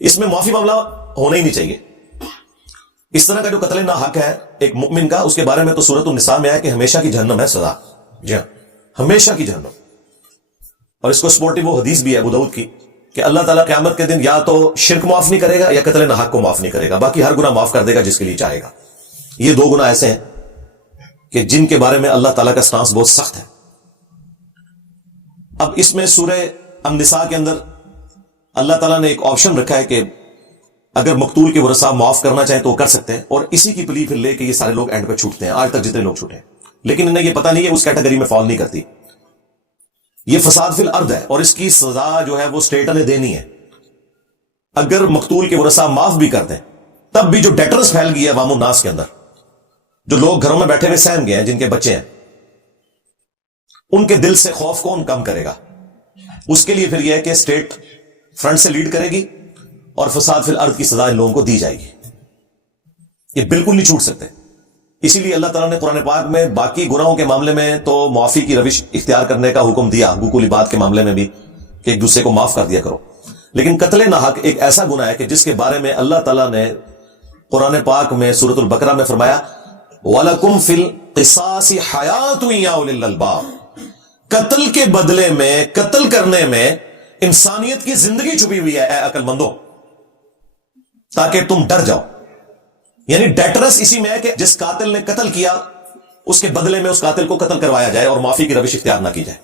اس میں معافی معاملہ ہونا ہی نہیں چاہیے. اس طرح کا جو قتل ناحق ہے ایک مؤمن کا، اس کے بارے میں تو سورۃ النساء میں ہے کہ ہمیشہ کی جہنم ہے سزا. جی ہاں، ہمیشہ کی جہنم. اور اس کو سپورٹو وہ حدیث بھی ہے ابو داؤد کی کہ اللہ تعالیٰ قیامت کے دن یا تو شرک معاف نہیں کرے گا یا قتل ناحق کو معاف نہیں کرے گا، باقی ہر گناہ معاف کر دے گا جس کے لیے چاہے گا. یہ دو گناہ ایسے ہیں کہ جن کے بارے میں اللہ تعالیٰ کا سٹانس بہت سخت ہے. اب اس میں سورہ النساء کے اندر اللہ تعالیٰ نے ایک آپشن رکھا ہے کہ اگر مقتول کے ورثاء معاف کرنا چاہیں تو وہ کر سکتے ہیں، اور اسی کی پلی پھر لے کے یہ سارے لوگ اینڈ پہ چھوٹتے ہیں، آج تک جتنے لوگ چھوٹے ہیں. لیکن انہیں یہ پتہ نہیں ہے اس کیٹیگری میں فال نہیں کرتی. یہ فساد فی الارض ہے اور اس کی سزا جو ہے وہ اسٹیٹ نے دینی ہے. اگر مقتول کے ورثاء معاف بھی کر دیں تب بھی جو ڈیٹرس پھیل گئی ہے عوام الناس کے اندر، جو لوگ گھروں میں بیٹھے ہوئے سہم گئے ہیں، جن کے بچے ہیں، ان کے دل سے خوف کون کم کرے گا؟ اس کے لیے پھر یہ ہے کہ اسٹیٹ فرنٹ سے لیڈ کرے گی اور فساد فی الارض کی سزا ان لوگوں کو دی جائے گی. یہ بالکل نہیں چھوٹ سکتے. اسی لیے اللہ تعالیٰ نے قرآن پاک میں باقی گناہوں کے معاملے میں تو معافی کی روش اختیار کرنے کا حکم دیا، حقوق العباد کے معاملے میں بھی کہ ایک دوسرے کو معاف کر دیا کرو. لیکن قتل ناحق ایک ایسا گناہ ہے کہ جس کے بارے میں اللہ تعالیٰ نے قرآن پاک میں سورۃ البقرہ میں فرمایا وَلَكُمْ فِي الْقِصَاصِ حَيَاةٌ يَا أُولِي الْأَلْبَابِ. قتل کے بدلے میں، قتل کرنے میں انسانیت کی زندگی چھپی ہوئی ہے اے عقل مندوں، تاکہ تم ڈر جاؤ. یعنی ڈیٹرس اسی میں ہے کہ جس قاتل نے قتل کیا اس کے بدلے میں اس قاتل کو قتل کروایا جائے اور معافی کی روش اختیار نہ کی جائے.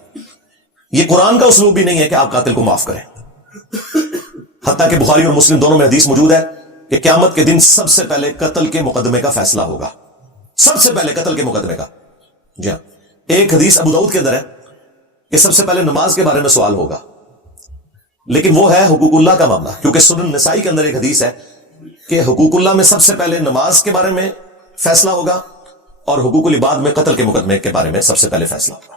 یہ قرآن کا اسلوب بھی نہیں ہے کہ آپ قاتل کو معاف کریں. حتیٰ کہ بخاری اور مسلم دونوں میں حدیث موجود ہے کہ قیامت کے دن سب سے پہلے قتل کے مقدمے کا فیصلہ ہوگا. سب سے پہلے قتل کے مقدمے کا. جی ہاں، ایک حدیث ابو داؤد کے اندر ہے کہ سب سے پہلے نماز کے بارے میں سوال ہوگا، لیکن وہ ہے حقوق اللہ کا معاملہ، کیونکہ سنن نسائی کے اندر ایک حدیث ہے کہ حقوق اللہ میں سب سے پہلے نماز کے بارے میں فیصلہ ہوگا اور حقوق العباد میں قتل کے مقدمے کے بارے میں سب سے پہلے فیصلہ ہوگا.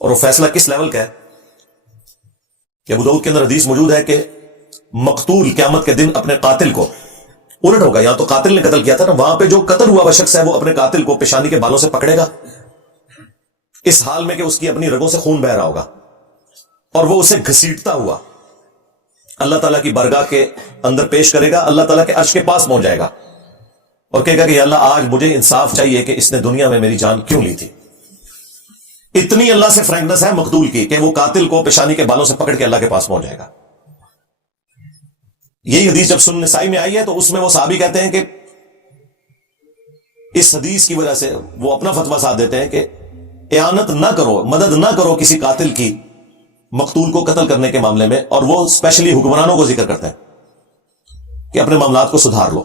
اور وہ فیصلہ کس لیول کا ہے کہ ابو داؤد کے اندر حدیث موجود ہے کہ مقتول قیامت کے دن اپنے قاتل کو الٹ ہوگا. یا تو قاتل نے قتل کیا تھا نا، وہاں پہ جو قتل ہوا وہ شخص ہے وہ اپنے قاتل کو پیشانی کے بالوں سے پکڑے گا اس حال میں کہ اس کی اپنی رگوں سے خون بہ رہا ہوگا، اور وہ اسے گھسیٹتا ہوا اللہ تعالیٰ کی بارگاہ کے اندر پیش کرے گا. اللہ تعالیٰ کے عرش کے پاس پہنچ جائے گا اور کہے گا کہ یا اللہ آج مجھے انصاف چاہیے کہ اس نے دنیا میں میری جان کیوں لی تھی. اتنی اللہ سے فرینکنس ہے مقتول کی کہ وہ قاتل کو پیشانی کے بالوں سے پکڑ کے اللہ کے پاس پہنچ جائے گا. یہی حدیث جب سنن نسائی میں آئی ہے تو اس میں وہ صحابی کہتے ہیں کہ اس حدیث کی وجہ سے وہ اپنا فتویٰ ساتھ دیتے ہیں کہ اعانت نہ کرو، مدد نہ کرو کسی قاتل کی مقتول کو قتل کرنے کے معاملے میں. اور وہ اسپیشلی حکمرانوں کو ذکر کرتے ہیں کہ اپنے معاملات کو سدھار لو.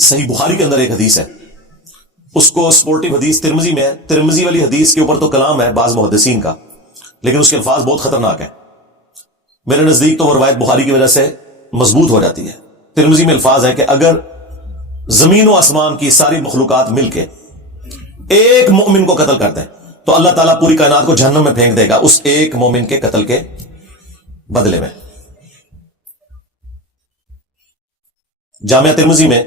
صحیح بخاری کے اندر ایک حدیث ہے، اس کو سپورٹو حدیث ترمذی میں ہے. ترمذی والی حدیث کے اوپر تو کلام ہے بعض محدثین کا، لیکن اس کے الفاظ بہت خطرناک ہیں. میرے نزدیک تو وہ روایت بخاری کی وجہ سے مضبوط ہو جاتی ہے. ترمذی میں الفاظ ہیں کہ اگر زمین و آسمان کی ساری مخلوقات مل کے ایک مومن کو قتل کرتے ہیں تو اللہ تعالیٰ پوری کائنات کو جہنم میں پھینک دے گا اس ایک مومن کے قتل کے بدلے میں. جامعہ ترمذی میں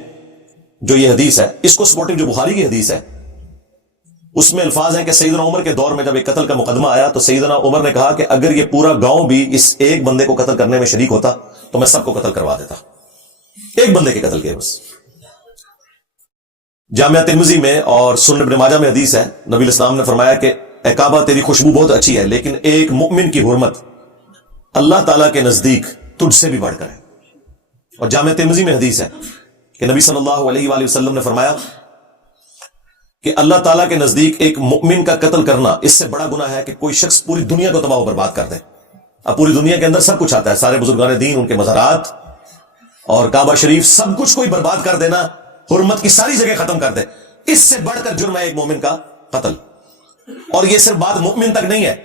جو یہ حدیث ہے، اس کو سپورٹو جو بخاری کی حدیث ہے، اس میں الفاظ ہیں کہ سیدنا عمر کے دور میں جب ایک قتل کا مقدمہ آیا تو سیدنا عمر نے کہا کہ اگر یہ پورا گاؤں بھی اس ایک بندے کو قتل کرنے میں شریک ہوتا تو میں سب کو قتل کروا دیتا. ایک بندے کے قتل کے بس. جامعہ ترمذی میں اور سنن ابن ماجہ میں حدیث ہے، نبی الاسلام نے فرمایا کہ اے کعبہ تیری خوشبو بہت اچھی ہے، لیکن ایک مؤمن کی حرمت اللہ تعالیٰ کے نزدیک تجھ سے بھی بڑھ کر ہے. اور جامعہ ترمذی میں حدیث ہے کہ نبی صلی اللہ علیہ وآلہ وسلم نے فرمایا کہ اللہ تعالیٰ کے نزدیک ایک مؤمن کا قتل کرنا اس سے بڑا گناہ ہے کہ کوئی شخص پوری دنیا کو تباہ و برباد کر دے. اب پوری دنیا کے اندر سب کچھ آتا ہے، سارے بزرگان دین، ان کے مزارات اور کعبہ شریف، سب کچھ کوئی برباد کر دینا، حرمت کی ساری جگہ ختم کر دے، اس سے بڑھ کر جرم ہے ایک مومن کا قتل. اور یہ صرف بات مومن تک نہیں ہے،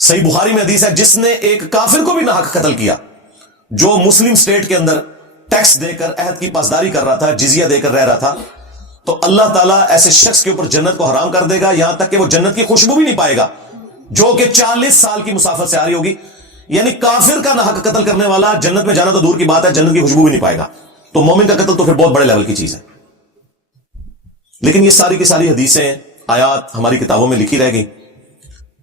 صحیح بخاری میں حدیث ہے جس نے ایک کافر کو بھی ناحق قتل کیا، جو مسلم سٹیٹ کے اندر ٹیکس دے کر عہد کی پاسداری کر رہا تھا، جزیہ دے کر رہ رہا تھا، تو اللہ تعالیٰ ایسے شخص کے اوپر جنت کو حرام کر دے گا، یہاں تک کہ وہ جنت کی خوشبو بھی نہیں پائے گا، جو کہ 40 سال کی مسافت سے آ رہی ہوگی. یعنی کافر کا ناحق قتل کرنے والا جنت میں جانا تو دور کی بات ہے، جنت کی خوشبو بھی نہیں پائے گا. تو مومن کا قتل تو پھر بہت بڑے لیول کی چیز ہے. لیکن یہ ساری کی ساری حدیثیں، آیات ہماری کتابوں میں لکھی رہ گئی.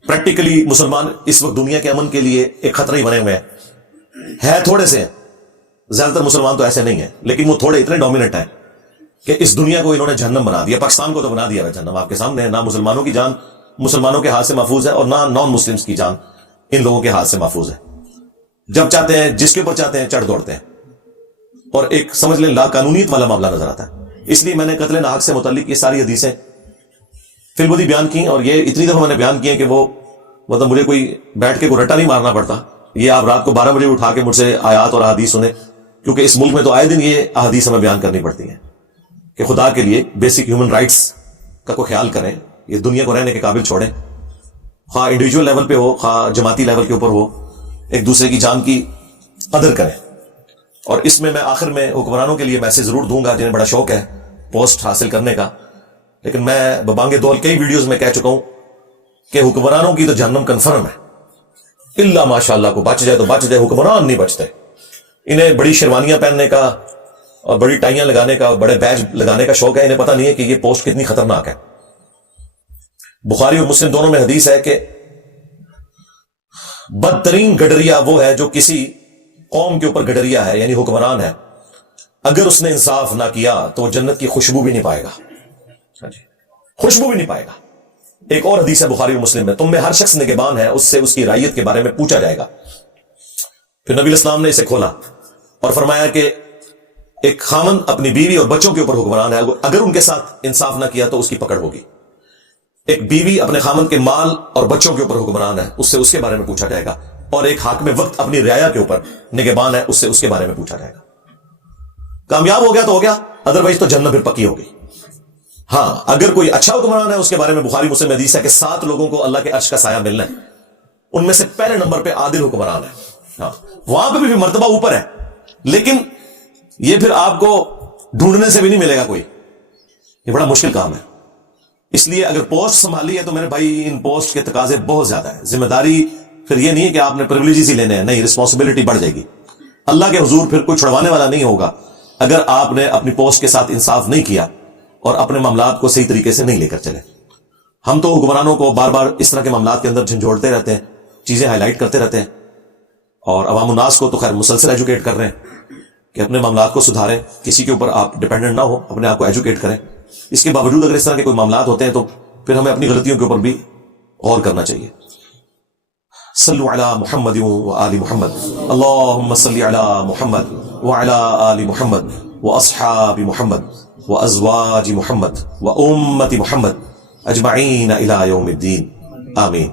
پریکٹیکلی مسلمان اس وقت دنیا کے امن کے لیے ایک خطرہ ہی بنے ہوئے ہیں تھوڑے سے ہیں، زیادہ تر مسلمان تو ایسے نہیں ہیں، لیکن وہ تھوڑے اتنے ڈومیننٹ ہیں کہ اس دنیا کو انہوں نے جہنم بنا دیا. پاکستان کو تو بنا دیا ہے جہنم، آپ کے سامنے ہے. نہ مسلمانوں کی جان مسلمانوں کے ہاتھ سے محفوظ ہے، اور نہ نان مسلمز کی جان ان لوگوں کے ہاتھ سے محفوظ ہے. جب چاہتے ہیں جس کے اوپر چاہتے ہیں چڑھ دوڑتے ہیں، اور ایک سمجھ لیں لا قانونیت والا معاملہ نظر آتا ہے. اس لیے میں نے قتل ناحق سے متعلق یہ ساری حدیثیں فی البدی بیان کی، اور یہ اتنی دفعہ میں نے بیان کی ہیں کہ وہ مطلب مجھے کوئی بیٹھ کے کوئی رٹا نہیں مارنا پڑتا. یہ آپ رات کو 12 بجے اٹھا کے مجھ سے آیات اور احادیث سنیں، کیونکہ اس ملک میں تو آئے دن یہ احادیث ہمیں بیان کرنی پڑتی ہیں کہ خدا کے لیے بیسک ہیومن رائٹس کا کوئی خیال کریں، یہ دنیا کو رہنے کے قابل چھوڑیں، خواہ انڈیویجول لیول پہ ہو خواہ جماعتی لیول کے اوپر ہو، ایک دوسرے کی جان کی قدر کریں. اور اس میں آخر میں حکمرانوں کے لیے میسج ضرور دوں گا جنہیں بڑا شوق ہے پوسٹ حاصل کرنے کا، لیکن میں ببانگ دول کئی ویڈیوز میں کہہ چکا ہوں کہ حکمرانوں کی تو جہنم کنفرم ہے، اللہ ماشاء اللہ کو بچ جائے تو بچ جائے، حکمران نہیں بچتے. انہیں بڑی شیروانیاں پہننے کا اور بڑی ٹائیاں لگانے کا، بڑے بیج لگانے کا شوق ہے، انہیں پتہ نہیں ہے کہ یہ پوسٹ کتنی خطرناک ہے. بخاری اور مسلم دونوں میں حدیث ہے کہ بدترین گڈریا وہ ہے جو کسی قوم کے اوپر گڈریا ہے، یعنی حکمران ہے، اگر اس نے انصاف نہ کیا تو وہ جنت کی خوشبو بھی نہیں پائے گا، خوشبو بھی نہیں پائے گا. ایک اور حدیث ہے بخاری و مسلم میں، تم میں ہر شخص نگہبان ہے، اس سے اس کی رعیت کے بارے میں پوچھا جائے گا. پھر نبی الاسلام نے اسے کھولا اور فرمایا کہ ایک خاوند اپنی بیوی اور بچوں کے اوپر حکمران ہے، اگر ان کے ساتھ انصاف نہ کیا تو اس کی پکڑ ہوگی. ایک بیوی اپنے خاوند کے مال اور بچوں کے اوپر حکمران ہے، اس سے اس کے بارے میں پوچھا جائے گا. اور ایک حاکم وقت اپنی رعایا کے اوپر نگہبان ہے، اس سے اس کے بارے میں پوچھا جائے گا. کامیاب ہو گیا تو ہو گیا، ادروائز تو جنت پھر پکی ہو گئی. ہاں اگر کوئی اچھا حکمران ہے، اس کے بارے میں بخاری مسلم حدیث ہے کہ 7 لوگوں کو اللہ کے عرش کا سایہ ملنا ہے، ان میں سے پہلے نمبر پہ عادل حکمران ہے. ہاں وہاں پہ بھی مرتبہ اوپر ہے، لیکن یہ پھر آپ کو ڈھونڈنے سے بھی نہیں ملے گا کوئی، یہ بڑا مشکل کام ہے. اس لیے اگر پوسٹ سنبھالی ہے تو میرے بھائی ان پوسٹ کے تقاضے بہت زیادہ ہیں. ذمہ داری پھر یہ نہیں ہے کہ آپ نے پریولیجز ہی لینے ہیں، نہیں، رسپانسبلٹی بڑھ جائے گی. اللہ کے حضور پھر کوئی چھڑوانے والا نہیں ہوگا اگر آپ نے اپنی پوسٹ کے ساتھ انصاف نہیں کیا اور اپنے معاملات کو صحیح طریقے سے نہیں لے کر چلے. ہم تو حکمرانوں کو بار بار اس طرح کے معاملات کے اندر جھنجھوڑتے رہتے ہیں، چیزیں ہائی لائٹ کرتے رہتے ہیں، اور عوام الناس کو تو خیر مسلسل ایجوکیٹ کر رہے ہیں کہ اپنے معاملات کو سدھاریں، کسی کے اوپر آپ ڈیپینڈنٹ نہ ہو، اپنے آپ کو ایجوکیٹ کریں. اس کے باوجود اگر اس طرح کے کوئی معاملات ہوتے ہیں تو پھر ہمیں اپنی غلطیوں کے اوپر بھی غور کرنا چاہیے. صلو علی محمد و آل محمد، اللہم صلی علی محمد وعلی آل محمد واصحاب محمد وازواج محمد وامت محمد اجمعین الی یوم الدین، آمین.